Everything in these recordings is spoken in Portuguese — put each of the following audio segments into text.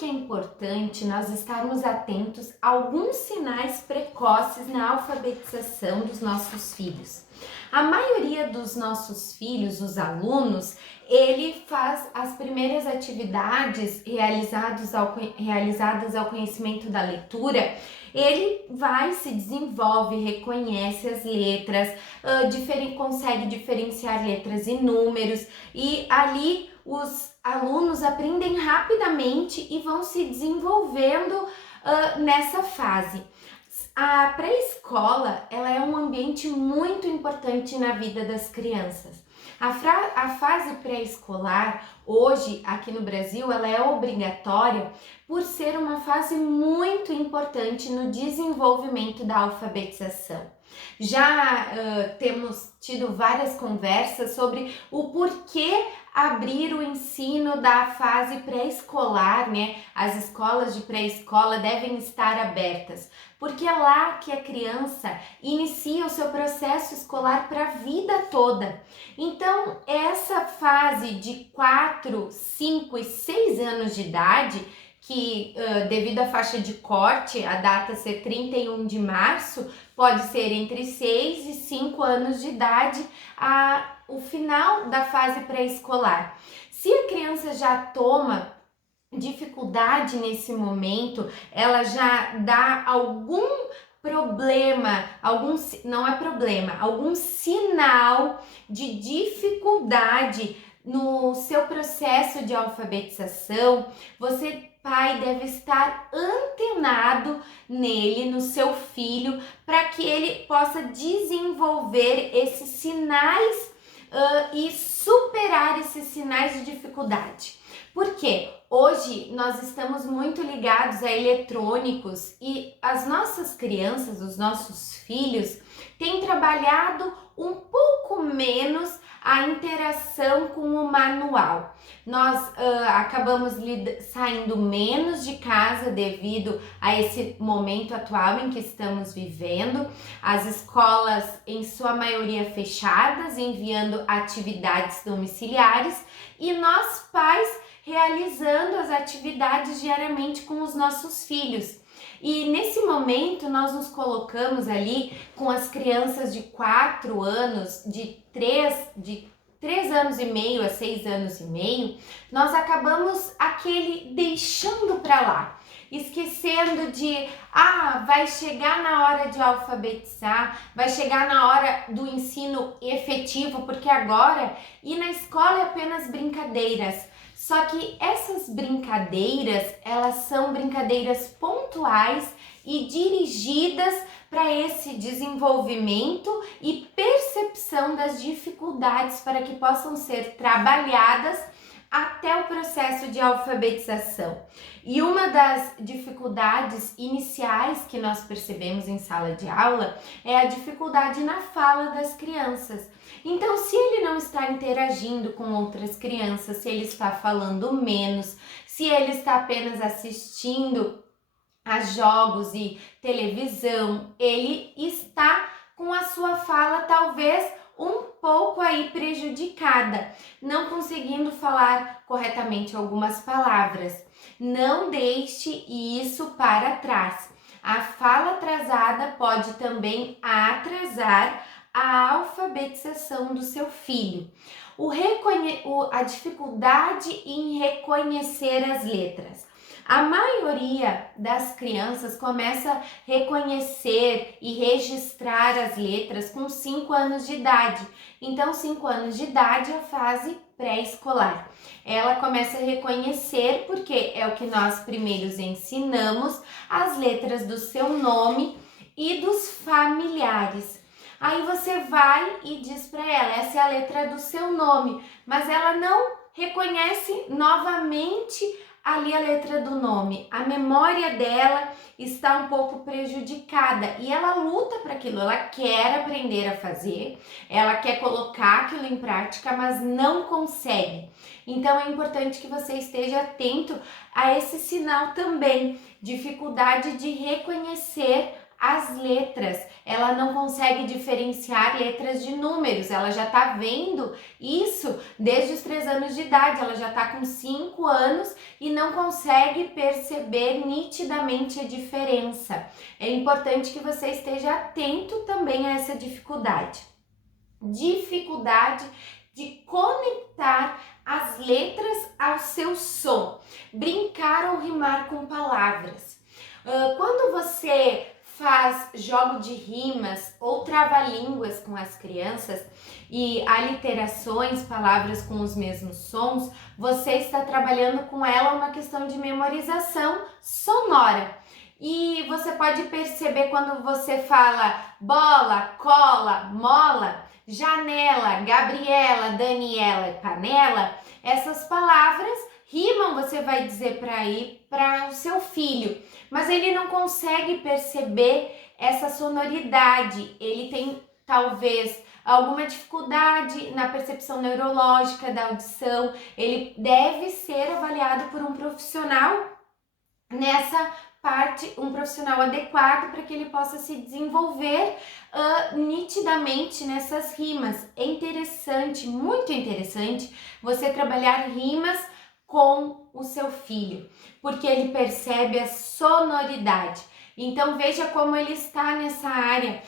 que é importante nós estarmos atentos a alguns sinais precoces na alfabetização dos nossos filhos? A maioria dos nossos filhos, os alunos, ele faz as primeiras atividades realizadas ao conhecimento da leitura. Ele vai, se desenvolve, reconhece as letras, consegue diferenciar letras e números, e ali os alunos aprendem rapidamente e vão se desenvolvendo nessa fase. A pré-escola, ela é um ambiente muito importante na vida das crianças. A fase pré-escolar, hoje, aqui no Brasil, ela é obrigatória por ser uma fase muito importante no desenvolvimento da alfabetização. Já temos tido várias conversas sobre o porquê abrir o ensino da fase pré-escolar, né? As escolas de pré-escola devem estar abertas, porque é lá que a criança inicia o seu processo escolar para a vida toda. Então, essa fase de 4, 5 e 6 anos de idade, que devido à faixa de corte, a data ser 31 de março, pode ser entre 6 e 5 anos de idade, o final da fase pré-escolar. Se a criança já toma dificuldade nesse momento, ela já dá algum problema, algum sinal de dificuldade no seu processo de alfabetização, você, pai, deve estar antenado nele, no seu filho, para que ele possa desenvolver esses sinais e superar esses sinais de dificuldade. Porque hoje nós estamos muito ligados a eletrônicos e as nossas crianças, os nossos filhos, têm trabalhado um pouco menos a interação com o manual. Nós acabamos saindo menos de casa devido a esse momento atual em que estamos vivendo. As escolas, em sua maioria, fechadas, enviando atividades domiciliares, e nós, pais, realizando as atividades diariamente com os nossos filhos. E nesse momento nós nos colocamos ali com as crianças de 4 anos, de 3 anos e meio a 6 anos e meio, nós acabamos deixando para lá, esquecendo de, vai chegar na hora de alfabetizar, vai chegar na hora do ensino efetivo, porque agora ir na escola é apenas brincadeiras. Só que essas brincadeiras, elas são brincadeiras pontuais e dirigidas para esse desenvolvimento e percepção das dificuldades para que possam ser trabalhadas até o processo de alfabetização. E uma das dificuldades iniciais que nós percebemos em sala de aula é a dificuldade na fala das crianças. Então, se ele não está interagindo com outras crianças, se ele está falando menos, se ele está apenas assistindo a jogos e televisão, ele está com a sua fala talvez um pouco aí prejudicada, não conseguindo falar corretamente algumas palavras. Não deixe isso para trás. A fala atrasada pode também atrasar a alfabetização do seu filho. A dificuldade em reconhecer as letras. A maioria das crianças começa a reconhecer e registrar as letras com 5 anos de idade. Então, 5 anos de idade é a fase pré-escolar. Ela começa a reconhecer porque é o que nós primeiros ensinamos, as letras do seu nome e dos familiares. Aí você vai e diz para ela, essa é a letra do seu nome, mas ela não reconhece novamente ali a letra do nome. A memória dela está um pouco prejudicada e ela luta para aquilo, ela quer aprender a fazer, ela quer colocar aquilo em prática, mas não consegue. Então é importante que você esteja atento a esse sinal também, dificuldade de reconhecer as letras. Ela não consegue diferenciar letras de números, ela já está vendo isso desde os 3 anos de idade, ela já está com 5 anos e não consegue perceber nitidamente a diferença. É importante que você esteja atento também a essa dificuldade. Dificuldade de conectar as letras ao seu som, brincar ou rimar com palavras. Quando você faz jogo de rimas ou trava-línguas com as crianças e aliterações, palavras com os mesmos sons, você está trabalhando com ela uma questão de memorização sonora. E você pode perceber quando você fala bola, cola, mola, janela, Gabriela, Daniela e panela, essas palavras rimam, você vai dizer para o seu filho, mas ele não consegue perceber essa sonoridade, ele tem talvez alguma dificuldade na percepção neurológica da audição, ele deve ser avaliado por um profissional nessa parte, um profissional adequado para que ele possa se desenvolver nitidamente nessas rimas. É interessante, muito interessante, você trabalhar rimas com o seu filho, porque ele percebe a sonoridade. Então veja como ele está nessa área.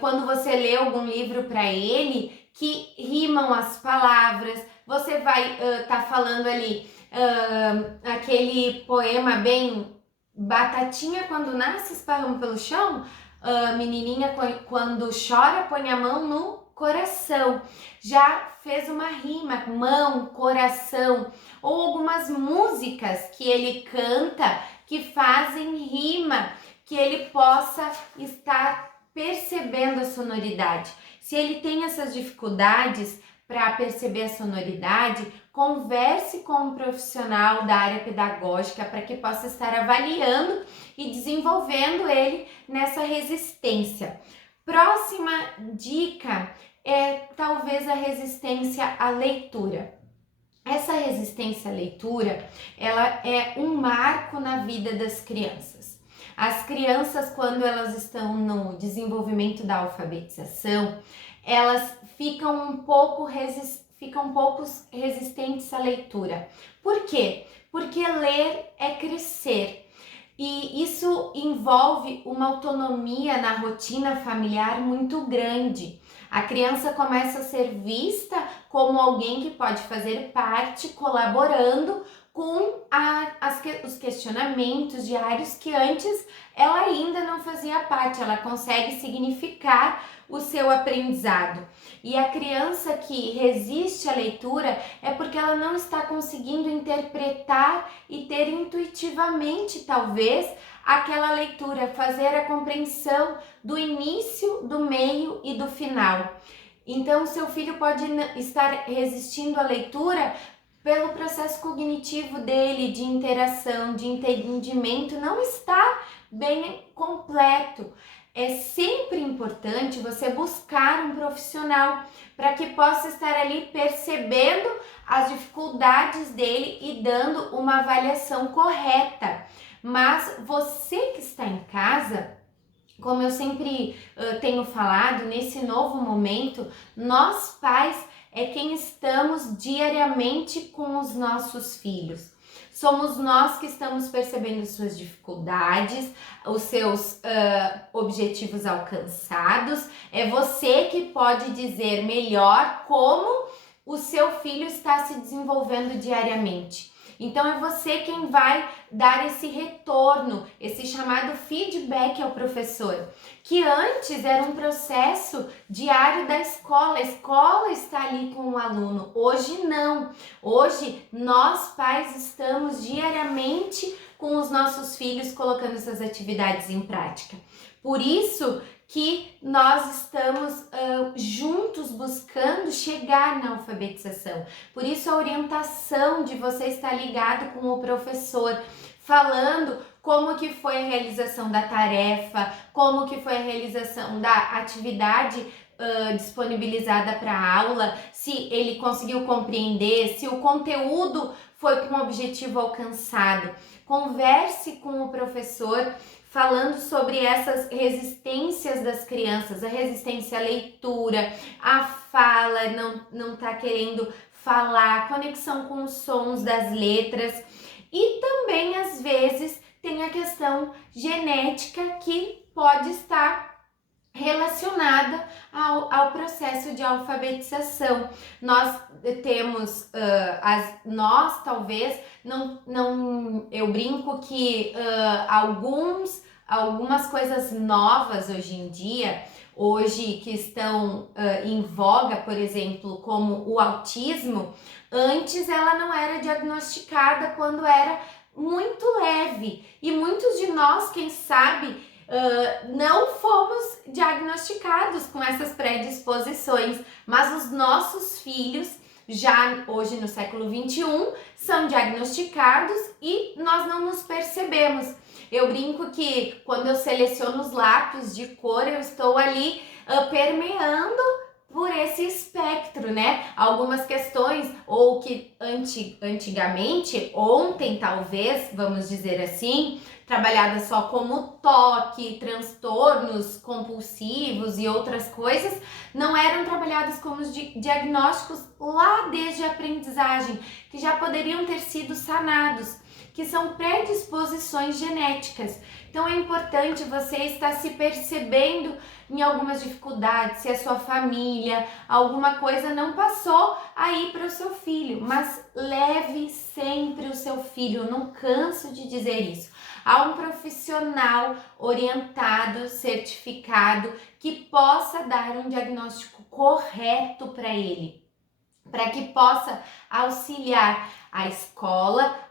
Quando você lê algum livro para ele que rimam as palavras, você vai tá falando ali aquele poema bem batatinha quando nasce esparrama pelo chão, menininha quando chora põe a mão no coração. Já fez uma rima, mão, coração, ou algumas músicas que ele canta que fazem rima, que ele possa estar percebendo a sonoridade. Se ele tem essas dificuldades para perceber a sonoridade, converse com um profissional da área pedagógica para que possa estar avaliando e desenvolvendo ele nessa resistência. Próxima dica é talvez a resistência à leitura. Essa resistência à leitura, ela é um marco na vida das crianças. As crianças, quando elas estão no desenvolvimento da alfabetização, elas ficam um pouco resistentes à leitura. Por quê? Porque ler é crescer. E isso envolve uma autonomia na rotina familiar muito grande. A criança começa a ser vista como alguém que pode fazer parte, colaborando com os questionamentos diários que antes ela ainda não fazia parte, ela consegue significar o seu aprendizado. E a criança que resiste à leitura é porque ela não está conseguindo interpretar e ter intuitivamente, talvez, aquela leitura, fazer a compreensão do início, do meio e do final. Então, seu filho pode estar resistindo à leitura pelo processo cognitivo dele, de interação, de entendimento, não está bem completo. É sempre importante você buscar um profissional para que possa estar ali percebendo as dificuldades dele e dando uma avaliação correta. Mas você que está em casa, como eu sempre tenho falado, nesse novo momento, nós pais é quem estamos diariamente com os nossos filhos. Somos nós que estamos percebendo suas dificuldades, os seus objetivos alcançados. É você que pode dizer melhor como o seu filho está se desenvolvendo diariamente. Então é você quem vai dar esse retorno, esse chamado feedback ao professor, que antes era um processo diário da escola. A escola está ali com o aluno, hoje não. Hoje nós pais estamos diariamente com os nossos filhos colocando essas atividades em prática. Por isso que nós estamos juntos buscando chegar na alfabetização. Por isso a orientação de você estar ligado com o professor, falando como que foi a realização da tarefa, como que foi a realização da atividade disponibilizada para a aula, se ele conseguiu compreender, se o conteúdo foi com o objetivo alcançado. Converse com o professor, falando sobre essas resistências das crianças, a resistência à leitura, à fala, não tá querendo falar, conexão com os sons das letras, e também às vezes tem a questão genética que pode estar relacionada ao processo de alfabetização. Nós temos, nós talvez, eu brinco que algumas coisas novas hoje em dia, hoje que estão em voga, por exemplo, como o autismo, antes ela não era diagnosticada quando era muito leve, e muitos de nós, quem sabe, não fomos diagnosticados com essas predisposições, mas os nossos filhos, já hoje no século 21, são diagnosticados e nós não nos percebemos. Eu brinco que quando eu seleciono os lápis de cor, eu estou ali permeando por esse espectro, né? Algumas questões, ou que antigamente, ontem talvez, vamos dizer assim, trabalhada só como toque, transtornos compulsivos e outras coisas, não eram trabalhadas como diagnósticos lá desde a aprendizagem, que já poderiam ter sido sanados, que são predisposições genéticas. Então é importante você estar se percebendo em algumas dificuldades, se a sua família, alguma coisa não passou aí para o seu filho, mas leve sempre o seu filho, eu não canso de dizer isso, a um profissional orientado, certificado, que possa dar um diagnóstico correto para ele, para que possa auxiliar a escola,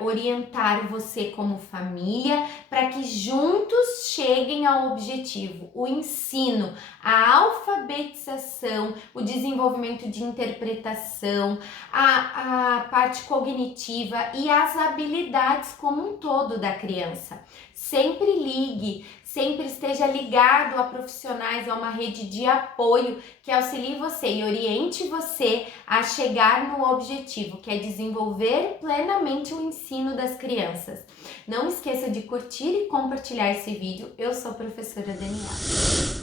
orientar você como família, para que juntos cheguem ao objetivo, o ensino, a alfabetização, o desenvolvimento de interpretação, a parte cognitiva e as habilidades como um todo da criança. Sempre ligue, sempre esteja ligado a profissionais, a uma rede de apoio que auxilie você e oriente você a chegar no objetivo, que é desenvolver plenamente o ensino das crianças. Não esqueça de curtir e compartilhar esse vídeo. Eu sou a professora Daniela.